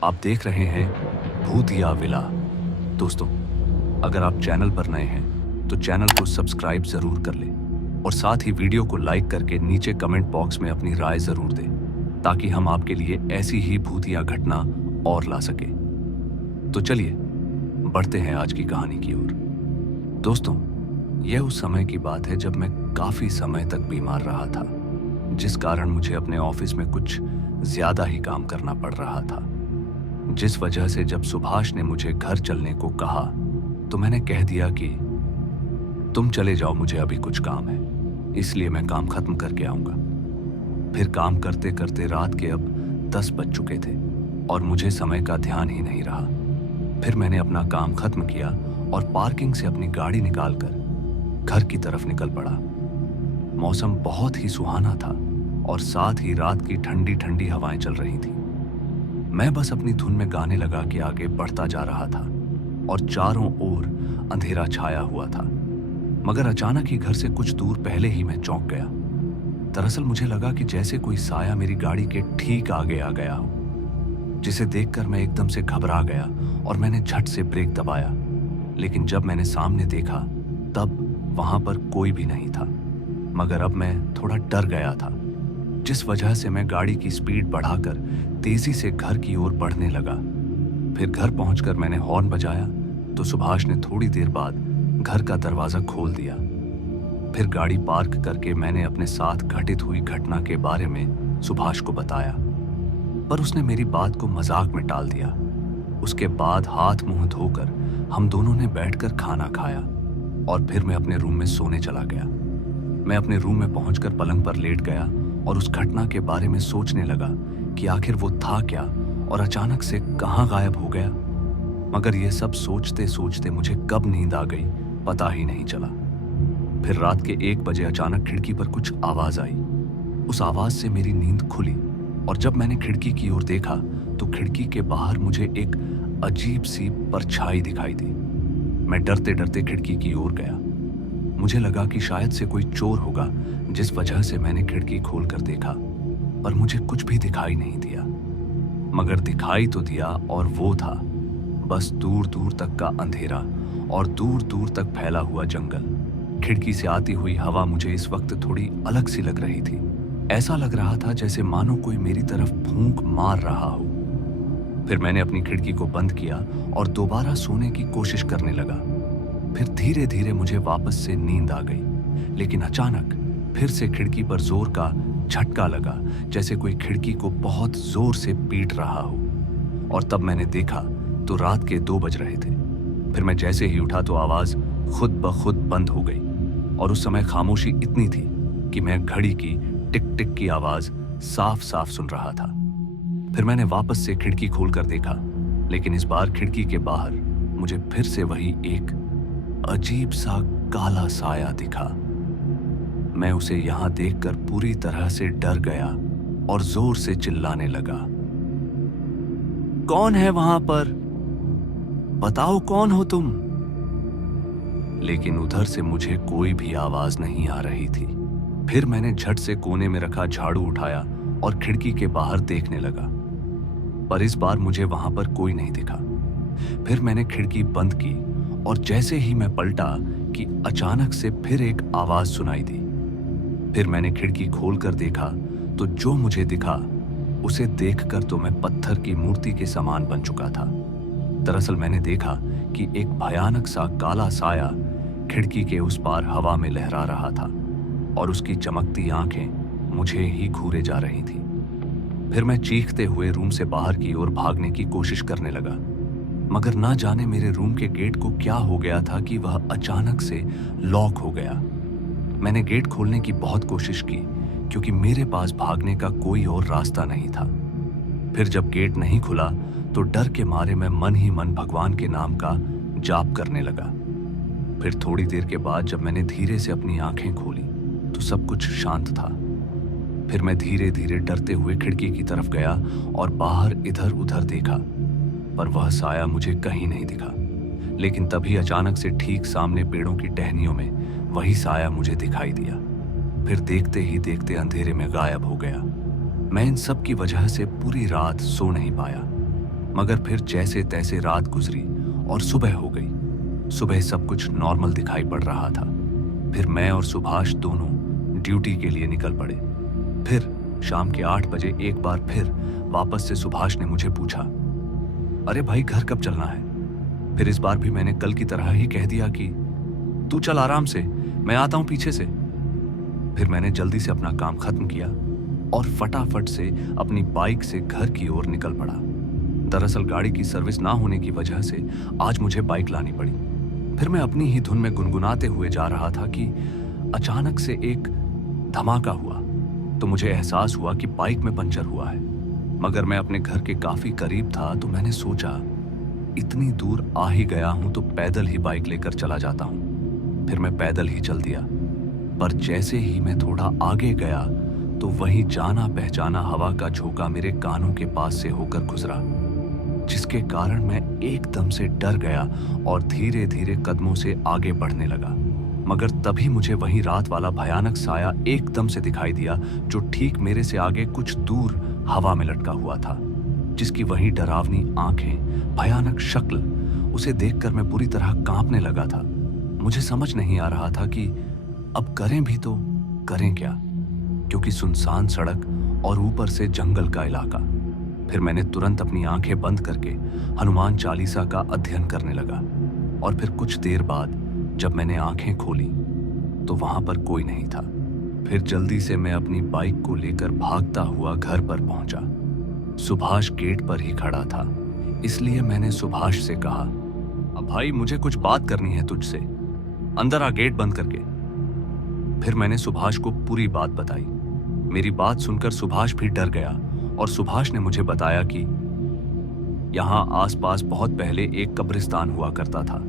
आप देख रहे हैं भूतिया विला। दोस्तों, अगर आप चैनल पर नए हैं तो चैनल को सब्सक्राइब जरूर कर लें और साथ ही वीडियो को लाइक करके नीचे कमेंट बॉक्स में अपनी राय जरूर दें ताकि हम आपके लिए ऐसी ही भूतिया घटना और ला सके। तो चलिए बढ़ते हैं आज की कहानी की ओर। दोस्तों, यह उस समय की बात है जब मैं काफी समय तक बीमार रहा था, जिस कारण मुझे अपने ऑफिस में कुछ ज्यादा ही काम करना पड़ रहा था। जिस वजह से जब सुभाष ने मुझे घर चलने को कहा तो मैंने कह दिया कि तुम चले जाओ, मुझे अभी कुछ काम है, इसलिए मैं काम खत्म करके आऊंगा। फिर काम करते करते रात के अब 10 बज चुके थे और मुझे समय का ध्यान ही नहीं रहा। फिर मैंने अपना काम खत्म किया और पार्किंग से अपनी गाड़ी निकालकर घर की तरफ निकल पड़ा। मौसम बहुत ही सुहाना था और साथ ही रात की ठंडी ठंडी हवाएं चल रही थी। मैं बस अपनी धुन में गाने लगा के आगे बढ़ता जा रहा था और चारों ओर अंधेरा छाया हुआ था। मगर अचानक ही घर से कुछ दूर पहले ही मैं चौंक गया। दरअसल मुझे लगा कि जैसे कोई साया मेरी गाड़ी के ठीक आगे आ गया हो, जिसे देखकर मैं एकदम से घबरा गया और मैंने झट से ब्रेक दबाया। लेकिन जब मैंने सामने देखा तब वहां पर कोई भी नहीं था। मगर अब मैं थोड़ा डर गया था, जिस वजह से मैं गाड़ी की स्पीड बढ़ाकर तेजी से घर की ओर बढ़ने लगा। फिर घर पहुंचकर मैंने हॉर्न बजाया तो सुभाष ने थोड़ी देर बाद घर का दरवाजा खोल दिया। फिर गाड़ी पार्क करके मैंने अपने साथ घटित हुई घटना के बारे में सुभाष को बताया, पर उसने मेरी बात को मजाक में टाल दिया। उसके बाद हाथ मुंह धोकर हम दोनों ने बैठकर खाना खाया और फिर मैं अपने रूम में सोने चला गया। मैं अपने रूम में पहुंचकर पलंग पर लेट गया और उस घटना के बारे में सोचने लगा कि आखिर वो था क्या और अचानक से कहां गायब हो गया। मगर ये सब सोचते सोचते मुझे कब नींद आ गई पता ही नहीं चला। फिर रात के 1 बजे अचानक खिड़की पर कुछ आवाज आई। उस आवाज से मेरी नींद खुली और जब मैंने खिड़की की ओर देखा तो खिड़की के बाहर मुझे एक अजीब सी परछाई दिखाई दी। मैं डरते डरते खिड़की की ओर गया। मुझे लगा कि शायद से कोई चोर होगा, जिस वजह से मैंने खिड़की खोलकर देखा, पर मुझे कुछ भी दिखाई नहीं दिया। मगर दिखाई तो दिया, और वो था बस दूर दूर तक का अंधेरा और दूर दूर तक फैला हुआ जंगल। खिड़की से आती हुई हवा मुझे इस वक्त थोड़ी अलग सी लग रही थी। ऐसा लग रहा था जैसे मानो कोई मेरी तरफ फूंक मार रहा हो। फिर मैंने अपनी खिड़की को बंद किया और दोबारा सोने की कोशिश करने लगा। फिर धीरे धीरे मुझे वापस से नींद आ गई, लेकिन अचानक फिर से खिड़की पर जोर का झटका लगा, जैसे कोई खिड़की को बहुत जोर से पीट रहा हो। और तब मैंने देखा तो रात के 2 बज रहे थे। फिर मैं जैसे ही उठा तो आवाज खुद ब खुद बंद हो गई और उस समय खामोशी इतनी थी कि मैं घड़ी की टिक टिक की आवाज साफ साफ सुन रहा था। फिर मैंने वापस से खिड़की खोलकर देखा, लेकिन इस बार खिड़की के बाहर मुझे फिर से वही एक अजीब सा काला साया दिखा। मैं उसे यहां देखकर पूरी तरह से डर गया और जोर से चिल्लाने लगा, कौन है वहां पर? बताओ कौन हो तुम? लेकिन उधर से मुझे कोई भी आवाज नहीं आ रही थी। फिर मैंने झट से कोने में रखा झाड़ू उठाया और खिड़की के बाहर देखने लगा, पर इस बार मुझे वहां पर कोई नहीं दिखा। फिर मैंने खिड़की बंद की और जैसे ही मैं पलटा कि अचानक से फिर एक आवाज सुनाई दी। फिर मैंने खिड़की खोलकर देखा तो जो मुझे दिखा उसे देखकर तो मैं पत्थर की मूर्ति के समान बन चुका था। दरअसल मैंने देखा कि एक भयानक सा काला साया खिड़की के उस पार हवा में लहरा रहा था और उसकी चमकती आंखें मुझे ही घूरे जा रही थी। फिर मैं चीखते हुए रूम से बाहर की ओर भागने की कोशिश करने लगा, मगर ना जाने मेरे रूम के गेट को क्या हो गया था कि वह अचानक से लॉक हो गया। मैंने गेट खोलने की बहुत कोशिश की, क्योंकि मेरे पास भागने का कोई और रास्ता नहीं था। फिर जब गेट नहीं खुला तो डर के मारे मैं मन ही मन भगवान के नाम का जाप करने लगा। फिर थोड़ी देर के बाद जब मैंने धीरे से अपनी आंखें खोली तो सब कुछ शांत था। फिर मैं धीरे धीरे डरते हुए खिड़की की तरफ गया और बाहर इधर उधर देखा, पर वह साया मुझे कहीं नहीं दिखा। लेकिन तभी अचानक से ठीक सामने पेड़ों की टहनियों में वही साया मुझे दिखाई दिया। फिर देखते ही देखते अंधेरे में गायब हो गया। मैं इन सब की वजह से पूरी रात सो नहीं पाया। मगर फिर जैसे तैसे रात गुजरी और सुबह हो गई। सुबह सब कुछ नॉर्मल दिखाई पड़ रहा था। फिर मैं और सुभाष दोनों ड्यूटी के लिए निकल पड़े। फिर शाम के 8 बजे एक बार फिर वापस से सुभाष ने मुझे पूछा, अरे भाई घर कब चलना है? फिर इस बार भी मैंने कल की तरह ही कह दिया कि तू चल आराम से, मैं आता हूं पीछे से। फिर मैंने जल्दी से अपना काम खत्म किया और फटाफट से अपनी बाइक से घर की ओर निकल पड़ा। दरअसल गाड़ी की सर्विस ना होने की वजह से आज मुझे बाइक लानी पड़ी। फिर मैं अपनी ही धुन में गुनगुनाते हुए जा रहा था कि अचानक से एक धमाका हुआ। तो मुझे एहसास हुआ कि बाइक में पंचर हुआ है। मगर मैं अपने घर के काफी करीब था, तो मैंने सोचा इतनी दूर आ ही गया हूं तो पैदल ही बाइक लेकर चला जाता हूं। फिर मैं पैदल ही चल दिया। पर जैसे ही मैं थोड़ा आगे गया तो वही जाना पहचाना हवा का झोंका मेरे कानों के पास से होकर गुजरा, जिसके कारण मैं एकदम से डर गया और धीरे धीरे कदमों से आगे बढ़ने लगा। मगर तभी मुझे वही रात वाला भयानक साया एकदम से दिखाई दिया, जो ठीक मेरे से आगे कुछ दूर हवा में लटका हुआ था, जिसकी वही डरावनी आंखें, भयानक शक्ल, उसे देखकर मैं पूरी तरह कांपने लगा था। मुझे समझ नहीं आ रहा था कि अब करें भी तो करें क्या, क्योंकि सुनसान सड़क और ऊपर से जंगल का इलाका। फिर मैंने तुरंत अपनी आंखें बंद करके हनुमान चालीसा का अध्ययन करने लगा। और फिर कुछ देर बाद जब मैंने आंखें खोली तो वहां पर कोई नहीं था। फिर जल्दी से मैं अपनी बाइक को लेकर भागता हुआ घर पर पहुंचा। सुभाष गेट पर ही खड़ा था, इसलिए मैंने सुभाष से कहा, अब भाई मुझे कुछ बात करनी है तुझसे, अंदर आ गेट बंद करके। फिर मैंने सुभाष को पूरी बात बताई। मेरी बात सुनकर सुभाष भी डर गया और सुभाष ने मुझे बताया कि यहाँ आसपास बहुत पहले एक कब्रिस्तान हुआ करता था,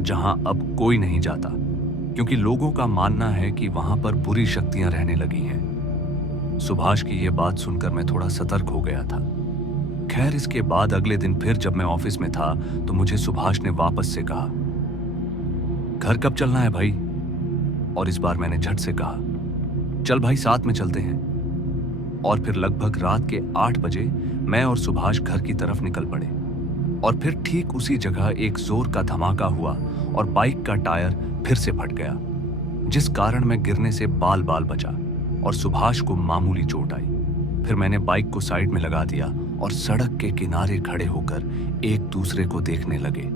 जहां अब कोई नहीं जाता, क्योंकि लोगों का मानना है कि वहां पर बुरी शक्तियां रहने लगी हैं। सुभाष की यह बात सुनकर मैं थोड़ा सतर्क हो गया था। खैर, इसके बाद अगले दिन फिर जब मैं ऑफिस में था तो मुझे सुभाष ने वापस से कहा, घर कब चलना है भाई? और इस बार मैंने झट से कहा, चल भाई साथ में चलते हैं। और फिर लगभग रात के 8 बजे मैं और सुभाष घर की तरफ निकल पड़े। और फिर ठीक उसी जगह एक जोर का धमाका हुआ और बाइक का टायर फिर से फट गया, जिस कारण मैं गिरने से बाल बाल बचा और सुभाष को मामूली चोट आई। फिर मैंने बाइक को साइड में लगा दिया और सड़क के किनारे खड़े होकर एक दूसरे को देखने लगे।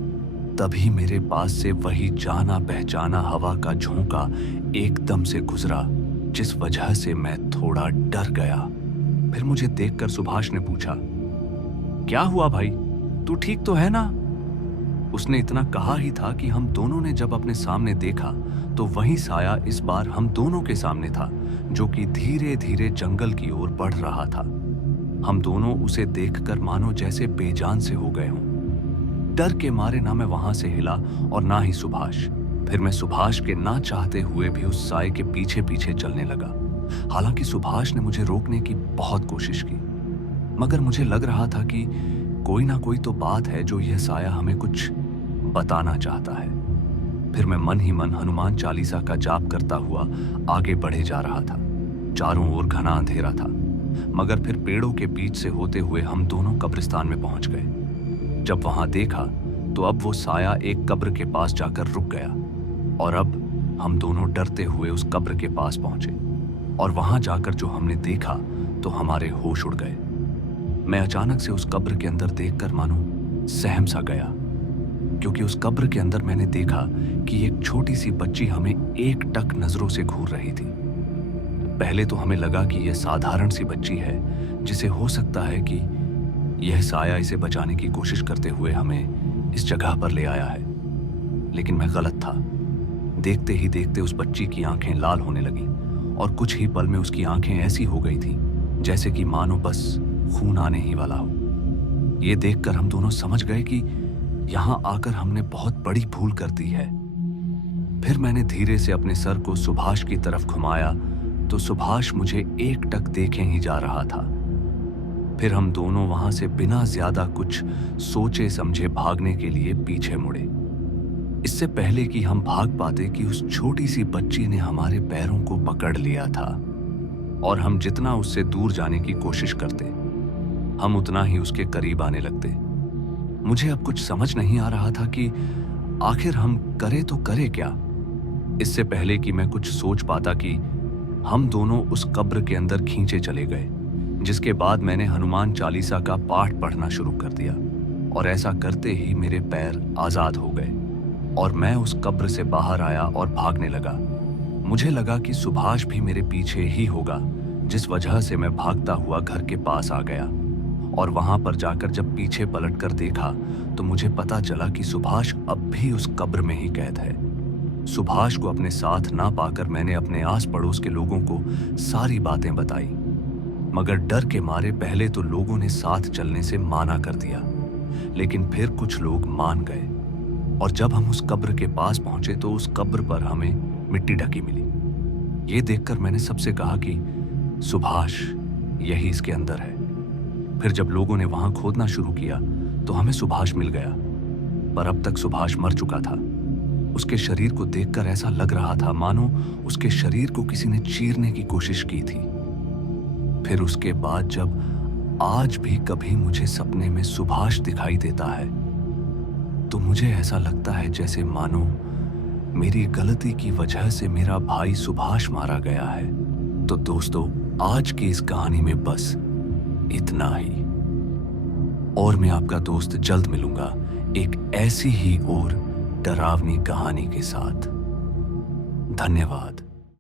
तभी मेरे पास से वही जाना पहचाना हवा का झोंका एकदम से गुजरा, जिस वजह से मैं थोड़ा डर गया। फिर मुझे देखकर सुभाष ने पूछा, क्या हुआ भाई, तू ठीक तो है ना? उसने इतना कहा ही था कि हम दोनों ने जब अपने सामने देखा तो वही साया इस बार हम दोनों के सामने था, जो कि धीरे धीरे जंगल की ओर बढ़ रहा था। हम दोनों उसे देखकर मानो जैसे बेजान से हो गए हों। डर के मारे ना मैं वहां से हिला और ना ही सुभाष। फिर मैं सुभाष के ना चाहते हुए भी उस साए के पीछे पीछे चलने लगा। हालांकि सुभाष ने मुझे रोकने की बहुत कोशिश की, मगर मुझे लग रहा था कि कोई ना कोई तो बात है जो यह साया हमें कुछ बताना चाहता है। फिर मैं मन ही मन हनुमान चालीसा का जाप करता हुआ आगे बढ़े जा रहा था। चारों ओर घना अंधेरा था, मगर फिर पेड़ों के बीच से होते हुए हम दोनों कब्रिस्तान में पहुंच गए। जब वहां देखा तो अब वो साया एक कब्र के पास जाकर रुक गया और अब हम दोनों डरते हुए उस कब्र के पास पहुंचे। और वहां जाकर जो हमने देखा तो हमारे होश उड़ गए। मैं अचानक से उस कब्र के अंदर देखकर मानो सहम सा गया, क्योंकि उस कब्र के अंदर मैंने देखा कि एक छोटी सी बच्ची हमें एकटक नजरों से घूर रही थी। पहले तो हमें लगा कि यह साधारण सी बच्ची है, जिसे हो सकता है कि यह साया इसे बचाने की कोशिश करते हुए हमें इस जगह पर ले आया है। लेकिन मैं गलत था। देखते ही देखते उस बच्ची की आंखें लाल होने लगीं और कुछ ही पल में उसकी आंखें ऐसी हो गई थीं जैसे कि मानो बस खून आने ही वाला हो। ये देखकर हम दोनों समझ गए कि यहां आकर हमने बहुत बड़ी भूल कर दी है। फिर मैंने धीरे से अपने सर को सुभाष की तरफ घुमाया तो सुभाष मुझे एकटक देखे ही जा रहा था। फिर हम दोनों वहां से बिना ज्यादा कुछ सोचे समझे भागने के लिए पीछे मुड़े। इससे पहले कि हम भाग पाते कि उस छोटी सी बच्ची ने हमारे पैरों को पकड़ लिया था और हम जितना उससे दूर जाने की कोशिश करते, हम उतना ही उसके करीब आने लगते। मुझे अब कुछ समझ नहीं आ रहा था कि आखिर हम करे तो करे क्या। इससे पहले कि मैं कुछ सोच पाता कि हम दोनों उस कब्र के अंदर खींचे चले गए, जिसके बाद मैंने हनुमान चालीसा का पाठ पढ़ना शुरू कर दिया और ऐसा करते ही मेरे पैर आजाद हो गए और मैं उस कब्र से बाहर आया और भागने लगा। मुझे लगा कि सुभाष भी मेरे पीछे ही होगा, जिस वजह से मैं भागता हुआ घर के पास आ गया और वहां पर जाकर जब पीछे पलटकर देखा तो मुझे पता चला कि सुभाष अब भी उस कब्र में ही कैद है। सुभाष को अपने साथ ना पाकर मैंने अपने आस पड़ोस के लोगों को सारी बातें बताई, मगर डर के मारे पहले तो लोगों ने साथ चलने से माना कर दिया, लेकिन फिर कुछ लोग मान गए और जब हम उस कब्र के पास पहुंचे तो उस कब्र पर हमें मिट्टी ढकी मिली। ये देखकर मैंने सबसे कहा कि सुभाष यही इसके अंदर है। फिर जब लोगों ने वहां खोदना शुरू किया तो हमें सुभाष मिल गया, पर अब तक सुभाष मर चुका था। उसके शरीर को देखकर ऐसा लग रहा था मानो उसके शरीर को किसी ने चीरने की कोशिश की थी। फिर उसके बाद जब आज भी कभी मुझे सपने में सुभाष दिखाई देता है तो मुझे ऐसा लगता है जैसे मानो मेरी गलती की वजह से मेरा भाई सुभाष मारा गया है। तो दोस्तों, आज की इस कहानी में बस इतना ही और मैं आपका दोस्त जल्द मिलूंगा एक ऐसी ही और डरावनी कहानी के साथ। धन्यवाद।